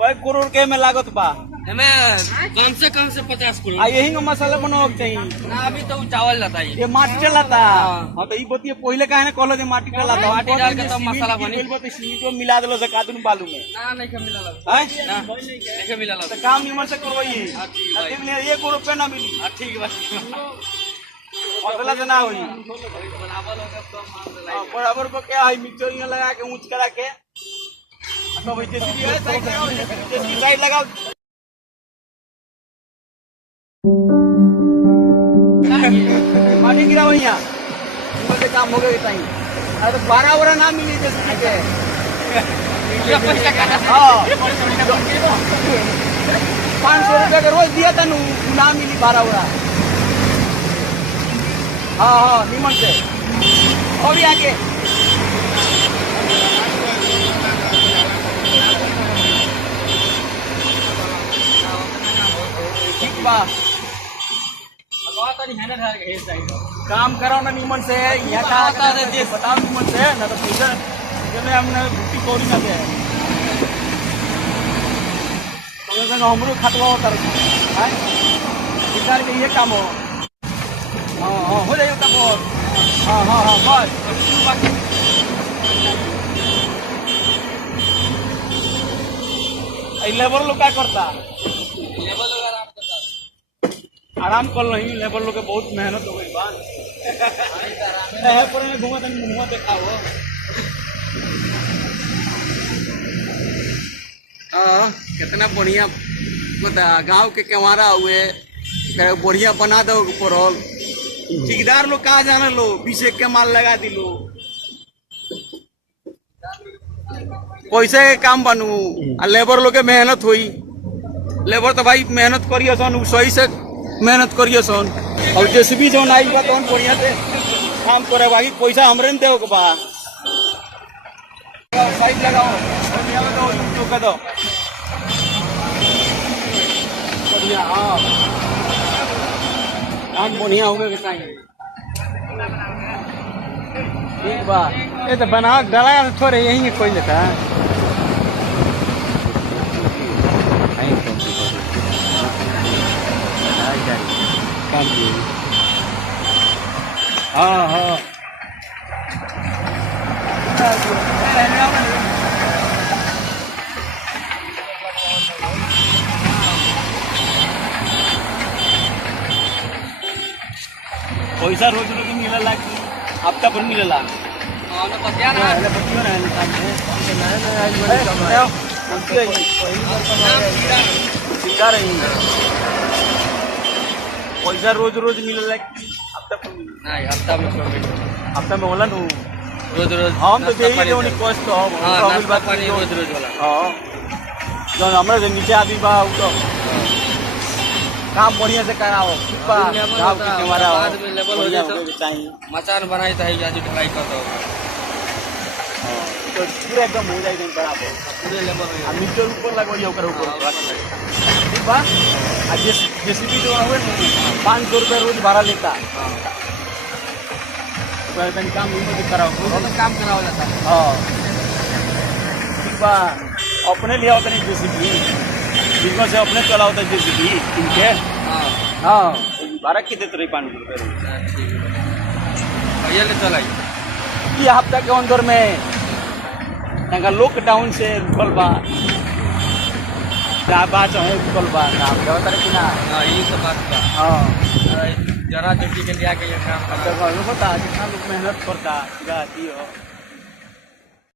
कोई करोड़ के में लागत बा हमें कम से 50 किलो। यही का मसाला बनावे चाहिए ना अभी तो चावल जाता है ये माटी चलाता। हाँ तो ये बतिए पहले काहे ने कहलो जे माटी चलाता माटी डाल के तब मसाला बनी। सीमेंट मिला देलो से कादुन बालू में ना नहीं के मिला लगा हैं ना नहीं के मिला लगा। तो काम निमन से करवाइए ठीक ले 1 करोड़ रुपया ना मिली ठीक बस अगला से ना होई बराबर को क्या है मिक्सर में लगा के ऊंच करा के तो भाई जेसीबी है साइड लगाओ जेसीबी साइड लगाओ माटी गिराओ यहाँ से काम हो गया टाइम। अरे तो 12 वरा ना मिली जेसीबी के हाँ 500 रुपया का रोज दिया था ना मिली 12 वरा। हाँ हाँ निमन से अभी आगे ठीक बा काम करो ना निमन से यहाँ का बताओ निमन से ना तो पैसा में हमने भूखी कौड़ी ना दे हमरो खतवा होता है के ये काम हो। हाँ हाँ हो जाएगा काम और हाँ हाँ हाँ बस लेबर लोग क्या करता आराम कर रही लेबर लोग के बहुत मेहनत हो गई बात पर घूमा तन मुँह देखा हो। कितना बढ़िया बता गांव के केवारा हुए बढ़िया बना दो पड़ल ठेकेदार लोग कहा जाना लो 20 के माल लगा दिलो पैसे के काम बनू लेबर लोग के मेहनत हुई लेबर तो भाई मेहनत करिए सन सही से मेहनत करिए सन और जेसीबी जो आई बा तो बढ़िया से काम करे बाकी पैसा हमरे ने देव के बा साइड लगाओ चौका दो बढ़िया हाँ काम बढ़िया हो गया चाहिए ठीक बा ये तो बना डला थोड़े यही कोई लेता है हाँ हाँ पैसा रोज रोज मिलेला कि हफ्ता पर मिलेला पैसा रोज रोज मिलेला कि हफ्ता पर नहीं हफ्ता में होला नु रोज रोज हम तो देही जोनी कष्ट हो हां बात पानी रोज रोज वाला हां जो हमरा से नीचे आदमी बा उ तो काम बढ़िया से कराओ गाँव के हमारा आदमी लेवल हो जाए चाहिए मचान बनाई तो है आज ढलाई कर दो तो पूरा एकदम हो जाए बराबर पूरे लेवल हो आ मीटर ऊपर लगवाइए ओकर ऊपर ठीक बा आ जेसीबी जो है 500 रुपया रोज भाड़ा लेता तो काम नहीं कराओ तो काम कराओ जाता है हाँ ठीक बा अपने लिया होता नहीं जेसीबी बिल्कुल से अपने चला होता है जेसीबी ठीक है हाँ 12 की देते रही 500 रुपये भैया ले चलाई ये हफ्ता के अंदर में लॉकडाउन से रुकल बा बात है रुकल बा नाम बता कि ना ये सब बात का हाँ जरा छुट्टी के लिया के ये काम पता कितना लोग मेहनत करता